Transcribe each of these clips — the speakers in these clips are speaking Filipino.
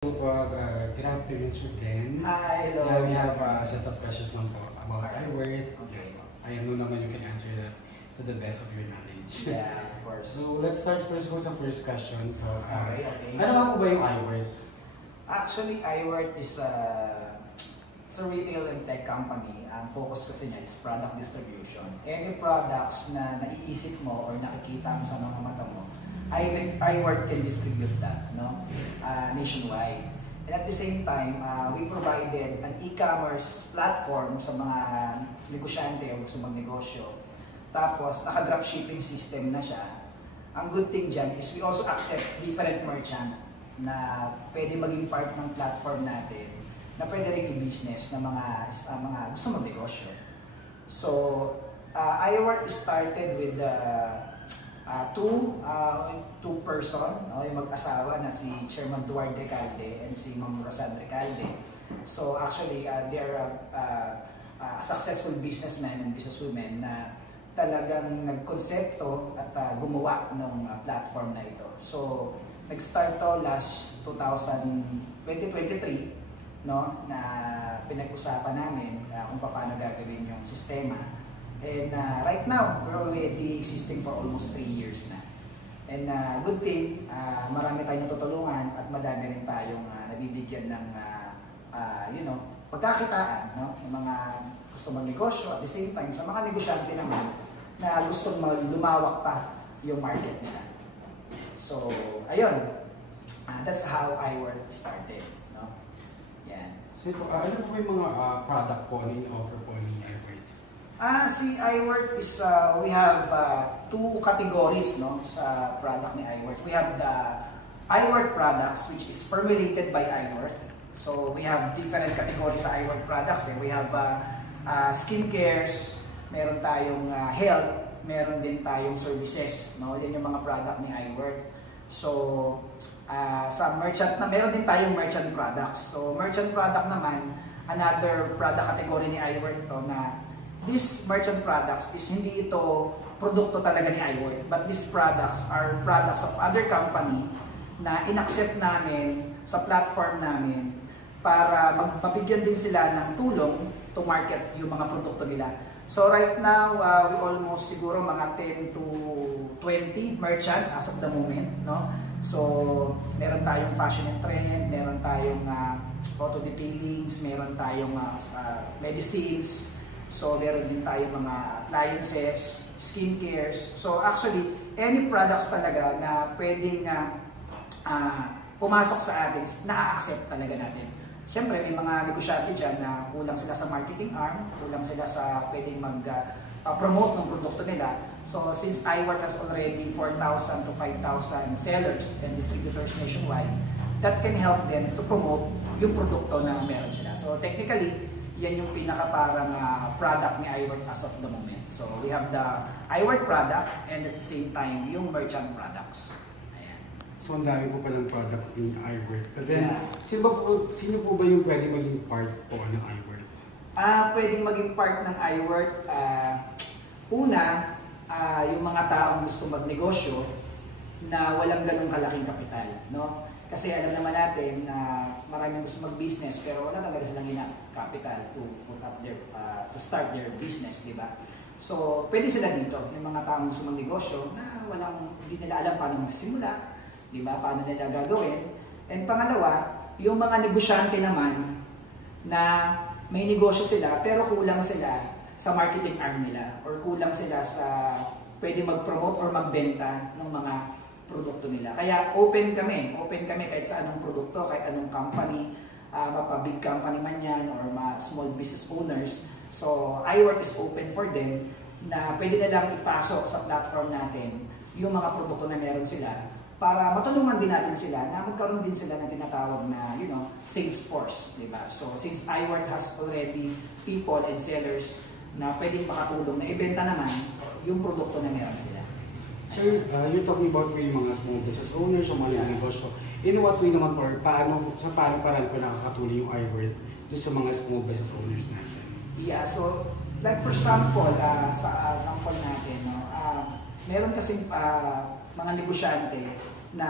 Good afternoon, Sir Glenn. Hi, hello. Now we have a set of questions lang po about iWorth. Okay. I know naman you can answer that to the best of your knowledge. Yeah, of course. So let's start first sa first question. Okay. Ano nga po ba yung iWorth? Actually, iWorth is a retail and tech company. Ang focus kasi niya is product distribution. Any products na naiisip mo or nakikita mo sa mga mata mo, iWorth can distribute that, no? Nationwide. And at the same time, we provided an e-commerce platform sa mga negosyante o gusto magnegosyo. Tapos, naka-dropshipping system na siya. Ang good thing dyan is we also accept different merchant na pwede maging part ng platform natin na pwede rin i-business ng mga gusto magnegosyo. So, iWorth started with two person, no, yung mag-asawa na si Chairman Duarte Recalde and si Ma'am Rosan Recalde. So actually, they are a successful businessman and businesswomen na talagang nagkonsepto at gumawa ng platform na ito. So nag-start to last 2023, no, na pinag-usapan namin kung paano gagawin yung sistema. And right now, we're already existing for almost 3 years na. And good thing, marami tayong natutulungan at madami rin tayong nabibigyan ng pagkakitaan, no? Ng mga gusto magnegosyo at the same time sa mga negosyante naman na gustong lumawak pa yung market nila. So, ayun. That's how iWorth started, no? Yan. So ano po yung mga product po na in-offer po ni iWorth? Si iWorth is, we have two categories, no, sa product ni iWorth. We have the iWorth products, which is formulated by iWorth. So we have different categories sa iWorth products. We have skincare, meron tayong health, meron din tayong services, no. Yan yung mga product ni iWorth. So sa merchant na meron din tayong merchant products. So merchant product naman, another product category ni iWorth to na these merchant products is hindi ito produkto talaga ni iWorth, but these products are products of other company na in-accept namin sa platform namin para mabigyan din sila ng tulong to market yung mga produkto nila. So right now, we almost siguro mga 10 to 20 merchant as of the moment, no? So meron tayong fashion and trend, meron tayong auto detailings, meron tayong medicines. So, meron din tayong mga appliances, skincares. So, actually, any products talaga na pwedeng pumasok sa atin, na-accept talaga natin. Siyempre, may mga negosyante dyan na kulang sila sa marketing arm, kulang sila sa pwedeng mag-promote ng produkto nila. So, since iWorth has already 4,000 to 5,000 sellers and distributors nationwide, that can help them to promote yung produkto na meron sila. So, technically, yan yung pinaka-parang product ni iWorth as of the moment. So, we have the iWorth product and at the same time, yung merchant products. Ayan. So, ang dami po palang product ni iWorth. But then, Yeah. sino po ba yung pwede maging part po ng iWorth? Pwedeng maging part ng iWorth. Una, yung mga taong gusto magnegosyo na walang ganong kalaking kapital, no? Kasi alam naman natin na maraming gusto mag-business pero wala talaga silang enough capital to put up their to start their business, di ba? So, pwede sila dito, yung mga taong gusto magnegosyo na hindi nila alam paano magsimula, di ba? Paano nila gagawin. And pangalawa, yung mga negosyante naman na may negosyo sila pero kulang sila sa marketing arm nila or kulang sila sa pwede mag-promote or magbenta ng mga produkto nila. Kaya open kami kahit sa anong produkto, kahit anong company, mapa-big company man yan or small business owners. So, iWorth is open for them na pwede nilang ipasok sa platform natin yung mga produkto na meron sila para matulungan din natin sila na magkaroon din sila ng tinatawag na, sales force, di ba? So, since iWorth has already people and sellers na pwedeng makatulong na ibenta naman yung produkto na meron sila. Sir, you're talking about yung mga small business owners o mga negosyo. In what way naman po, sa paano paraan po nakakatulong yung iWorth doon sa mga small business owners natin? Yeah, so like for example, sa sample natin, no, meron kasing mga negosyante na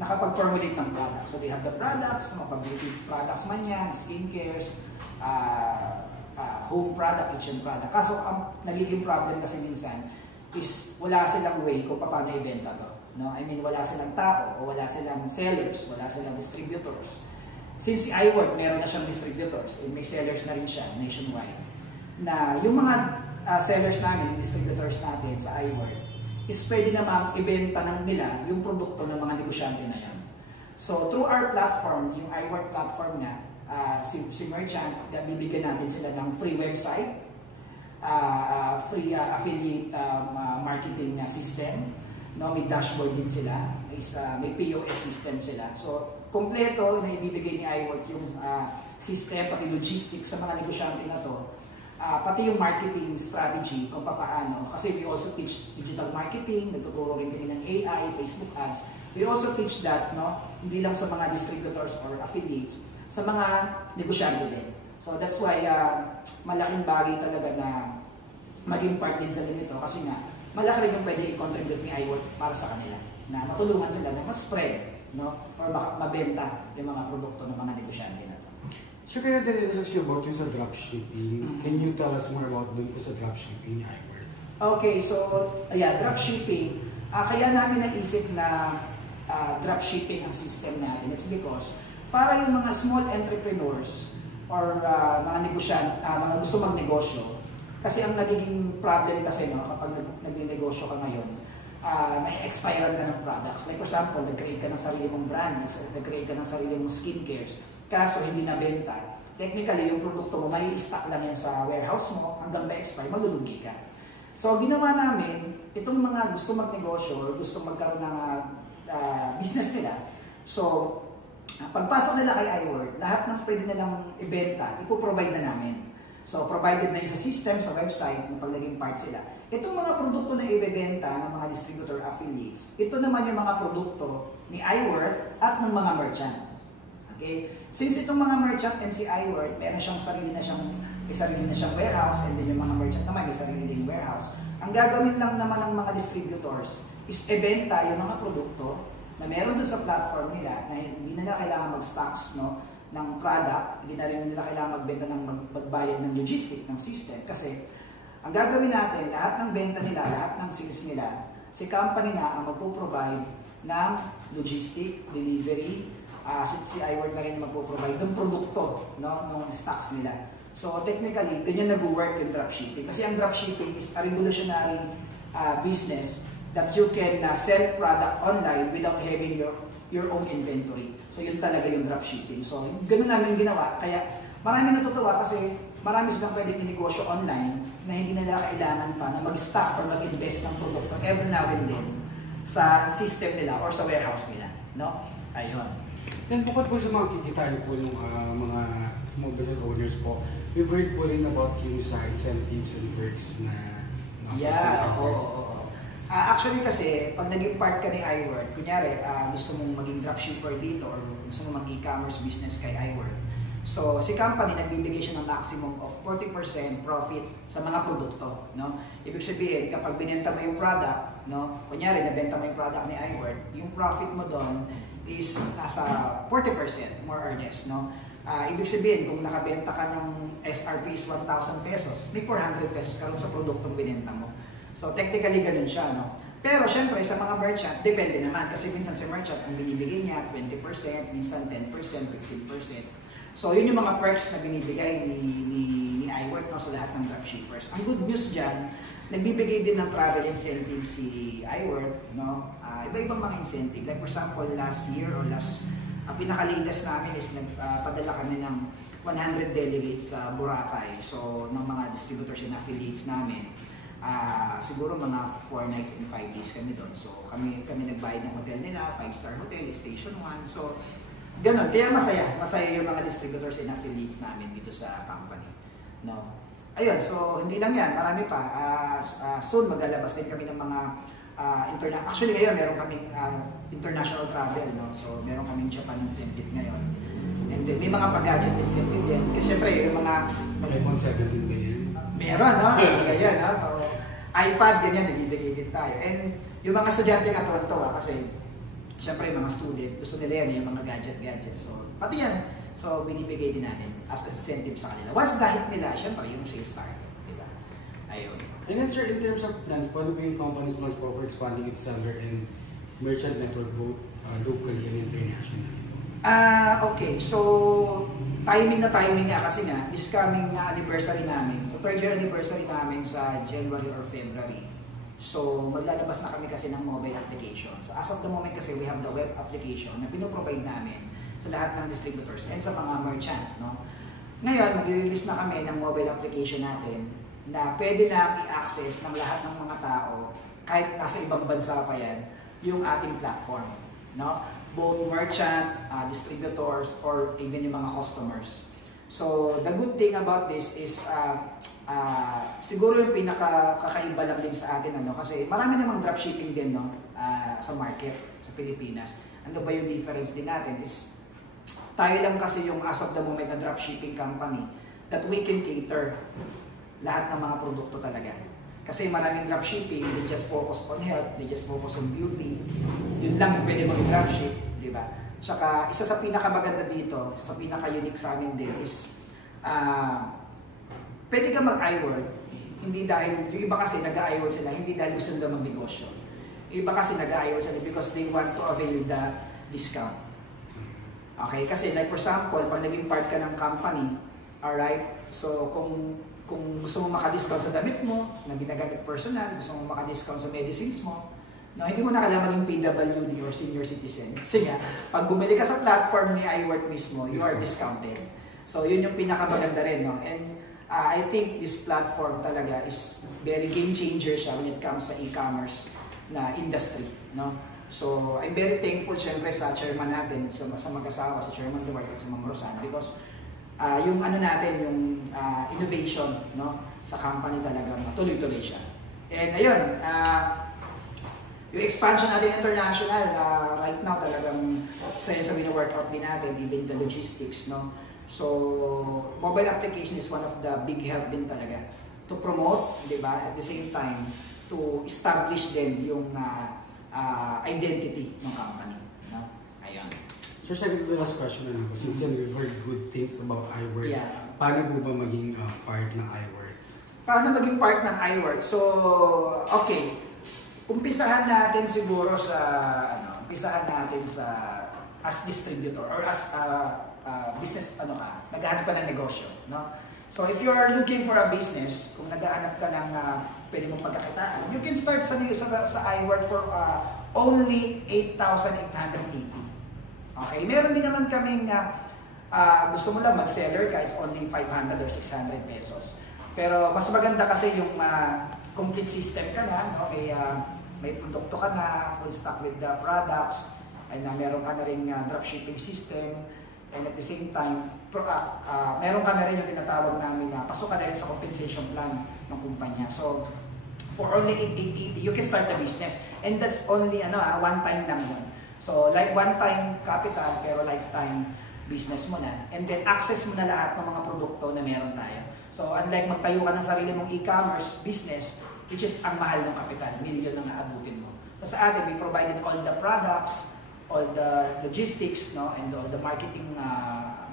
nakapag-formulate ng products. So they have the products, mga beauty products man yan, skincares, home product, kitchen product. Kaso ang nagiging problem kasi minsan is wala silang way kung paano ibenta to. No? I mean, wala silang tao, o wala silang sellers, wala silang distributors. Since si iWork, meron na siyang distributors, and may sellers na rin siya nationwide, na yung mga sellers namin, yung distributors natin sa iWork, is pwede naman ibenta ng nila yung produkto ng mga negosyante na yan. So, through our platform, yung iWork platform na, si merchant, bibigyan natin sila ng free website, free affiliate marketing system, no? May dashboard din sila, may POS system sila. So, kompleto na ibibigay ni iWork yung system, pati logistics sa mga negosyante na to, pati yung marketing strategy kung paano. Kasi we also teach digital marketing, nagtuturo rin kami ng AI, Facebook ads. We also teach that, no, hindi lang sa mga distributors or affiliates, sa mga negosyante din. So that's why malaking bagay talaga na maging part din sa nito kasi nga malaki rin yung pwede i-contribute ni iWork para sa kanila na matulungan sila na mas spread, no, or mabenta yung mga produkto ng mga negosyante na to. So kaya din this is about yung sa dropshipping. Can you tell us more about dun po sa dropshipping ni iWork? Okay, so yeah, dropshipping. Kaya namin naisip na dropshipping ang system natin. It's because para yung mga small entrepreneurs or mga negosyante, mga gusto magnegosyo, kasi ang nagiging problem kasi no, kapag nagnegosyo ka ngayon, na-expirean ka ng products. Like for example, nag-create ka ng sarili mong brand, nag-create ka ng sarili mong skincares, kaso hindi nabenta. Technically, yung produkto mo, may stock lang yan sa warehouse mo, hanggang ma-expire, malulugi ka. So, ginawa namin, itong mga gusto magnegosyo or gusto magkaroon ng business nila, so, pagpasok nila kay iWork, lahat ng pwede nilang ibenta, ipoprovide na namin. So, provided na yung sa system, sa website, pag naging part sila. Itong mga produkto na ibebenta ng mga distributor affiliates, ito naman yung mga produkto ni iWork at ng mga merchant. Okay? Since itong mga merchant and si iWork, meron siyang may sarili na siyang warehouse, and then yung mga merchant naman may sarili ding warehouse. Ang gagawin lang naman ng mga distributors is ibenta yung mga produkto na meron doon sa platform nila na hindi na nila kailangan mag-stocks, no, ng product, hindi na rin nila kailangan magbenta ng magbayad ng logistic, ng system. Kasi ang gagawin natin, lahat ng benta nila, lahat ng sales nila, si company na ang magpo-provide ng logistic, delivery, si iWork na rin magpo-provide ng produkto, no, ng stocks nila. So technically, ganyan nag-work yung dropshipping. Kasi ang dropshipping is a revolutionary business that you can sell product online without having your own inventory. So yun talaga yung dropshipping. So ganun namin ginawa. Kaya marami natutuwa kasi marami silang pwedeng inegosyo online na hindi nila kailangan pa na mag-stock or mag-invest ng produkto every now and then sa system nila or sa warehouse nila. No? Ayun. Then bukod po sa mga kikitain po ng mga small business owners po, we've heard po rin about yung sa incentives and perks na yeah, oo. Actually kasi, pag naging part ka ni iWork, kunyari gusto mong maging dropshipper dito or gusto mong mag-e-commerce business kay iWork. So, si company nagbibigay siya ng maximum of 40% profit sa mga produkto, no? Ibig sabihin, kapag binenta mo yung product, no? Kunyari, nabenta mo yung product ni iWork, yung profit mo doon is nasa 40%, more or less, no? Ibig sabihin, kung nakabenta ka ng SRP is 1,000 pesos, may 400 pesos ka rin sa produktong binenta mo. So, technically, ganun siya, no? Pero, syempre, sa mga merchant, depende naman. Kasi minsan si merchant, ang binibigay niya, 20%, minsan 10%, 15%. So, yun yung mga perks na binibigay ni iWork, no, sa lahat ng dropshippers. Ang good news dyan, nagbibigay din ng travel incentive si iWork, no? Iba-ibang mga incentive. Like, for example, last year or ang pinaka-latest namin is nagpadala kami ng 100 delegates sa Boracay. So, ng mga distributors and affiliates namin. Siguro mga 4 nights and 5 days kami doon. So, kami nagbayad ng hotel nila, 5-star hotel, Station 1. So, ganun. Kaya masaya yung mga distributors and affiliates namin dito sa company. No? Ayun, so hindi lang yan, marami pa. Soon maglalabas din kami ng mga actually ngayon meron kaming international travel, no? So meron kaming Japan incentive ngayon. And then may mga pag-gadget incentive din. Kasi syempre yung mga iPhone 17 ba yan? meron, no? Ganyan, no? So iPad, ganyan, nagbibigay din tayo. And yung mga estudyante nga tuwan-tuwa kasi Siyempre yung mga student, gusto nila yan, yung mga gadget. So, pati yan. So, binibigay din natin as incentive sa kanila. Once na-hit nila, siyempre yung sales target. Diba? Ayun. And then sir, in terms of plans, paano ba yung company's plans for expanding its seller and merchant network both locally and internationally? Okay. So, timing nga kasi nga, this coming anniversary namin, so 3rd year anniversary namin sa January or February. So, maglalabas na kami kasi ng mobile application. So, as of the moment kasi, we have the web application na pinoprovide namin sa lahat ng distributors and sa mga merchant. No? Ngayon, mag-release na kami ng mobile application natin na pwede na i-access ng lahat ng mga tao, kahit nasa ibang bansa pa yan, yung ating platform. No? Both merchant, distributors, or even yung mga customers. So, the good thing about this is, siguro yung pinaka-kakaiba lang din sa atin, kasi marami namang dropshipping din sa market, sa Pilipinas. Ano ba yung difference din natin is, tayo lang kasi yung as of the moment na dropshipping company that we can cater lahat ng mga produkto talaga. Kasi maraming dropshipping, they just focus on health, they just focus on beauty. Yun lang yung pwede mag-dropship, di ba? Tsaka isa sa pinakamaganda dito, sa pinaka-unique sa amin din is pwede ka mag-iWork, hindi dahil, yung iba kasi nag-iWork sila, hindi dahil gusto nila mag-negosyo. Yung iba kasi nag-iWork sila because they want to avail the discount. Okay, kasi like for example, pag naging part ka ng company, alright, so kung gusto mo maka-discount sa damit mo, na ginagamit personal, gusto mo maka-discount sa medicines mo, no, hindi mo na kailangan maging PWD or senior citizen. Kasi nga, pag bumili ka sa platform ni iWork mismo, you are discounted. So yun yung pinakamaganda rin, no? And I think this platform talaga is very game changer siya when it comes sa e-commerce na industry, no? So I'm very thankful syempre sa chairman natin, sa mag-asawa, sa Chairman Duarte at sa Ma'am Rosan, because yung ano natin, yung innovation, no, sa company talaga tuloy-tuloy siya. And ayun, yung expansion natin international, right now talagang sa workout din natin, even the logistics, no. So mobile application is one of the big help din talaga to promote, di ba, at the same time to establish din yung identity ng company, no. Ayun. So, second to the last question na ako, since we've heard good things about iWork, paano po ba maging part ng iWork? Paano maging part ng iWork? So, okay. Umpisahan natin siguro sa, as distributor or as business, naghahanap ka ng negosyo, no? So, if you are looking for a business, kung naghahanap ka ng pwede mong pagkakitaan, you can start sa iWork for only 8,880. Okay, meron din naman kaming gusto mo lang mag-seller ka, it's only 500 or 600 pesos. Pero mas maganda kasi yung complete system ka na, no? May produkto ka na, full stock with the products, ay meron ka na rin dropshipping system, and at the same time, meron ka na rin yung tinatawag namin na pasok ka na rin sa compensation plan ng kumpanya. So, for only 880, you can start the business. And that's only one time lang yun. So, like one-time capital, pero lifetime business mo na. And then, access mo na lahat ng mga produkto na meron tayo. So, unlike magtayo ka ng sarili mong e-commerce business, which is ang mahal ng capital, million ang naabutin mo. So, sa atin, we provided all the products, all the logistics, no, and all the marketing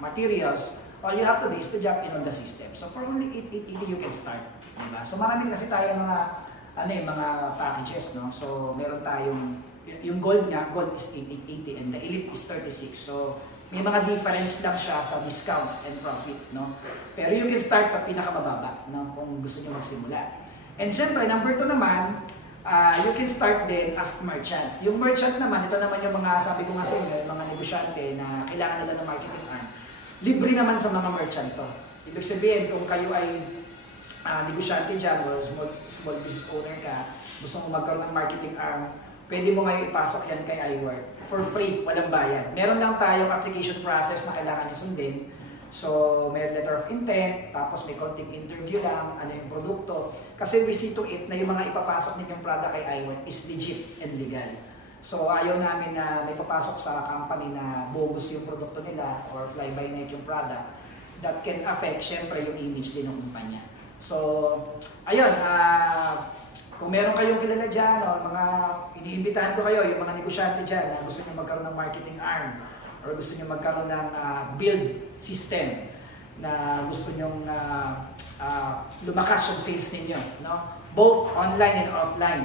materials. All you have to do is to jump in on the system. So, for only 880, you can start. Diba? So, marami kasi tayo mga packages, no? So, meron tayong yung gold is 880 and the elite is 36. So, may mga difference lang siya sa discounts and profit, no? Pero you can start sa pinakamababa, no? Kung gusto niyo magsimula. And syempre, number 2 naman, you can start din as merchant. Yung merchant naman, ito naman yung mga, sabi ko nga sa inyo, mga negosyante na kailangan nila ng marketing arm. Libre naman sa mga merchant to. Ibig sabihin, kung kayo ay negosyante dyan or small business owner ka, gusto mo magkaroon ng marketing arm, pwede mo ngayon ipasok yan kay iWork for free, walang bayad. Meron lang tayong application process na kailangan nyo sundin. So, may letter of intent, tapos may konting interview lang, ano yung produkto. Kasi we see to it na yung mga ipapasok ninyong product kay iWork is legit and legal. So, ayaw namin na may papasok sa company na bogus yung produkto nila or fly-by-night yung product that can affect, syempre, yung image din ng kumpanya. So, ayun, kung meron kayong kilala dyan, o mga iniimbitahan ko kayo, yung mga negosyante dyan na gusto nyo magkaroon ng marketing arm or gusto nyo magkaroon ng build system na gusto nyo lumakas yung sales ninyo, no? Both online and offline.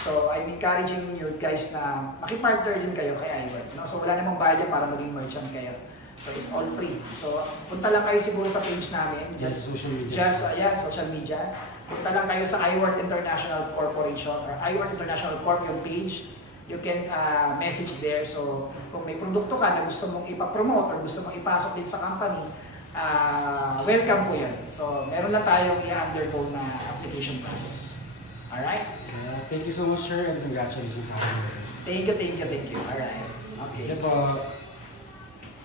So I'm encouraging you guys na makipartner din kayo kay iWork, no? So wala namang bayad para maging merchant kayo. So it's all free. So punta lang kayo siguro sa page namin. Social media. Social media. Punta lang kayo sa iWork International Corporation or iWork International Corp yung page. You can message there. So kung may produkto ka na gusto mong ipapromote or gusto mong ipasok din sa company, welcome po yan. So meron na tayong i-undergo na application process. Alright? Thank you so much, sir, and congratulations. Thank you. Alright. Okay. Ito po.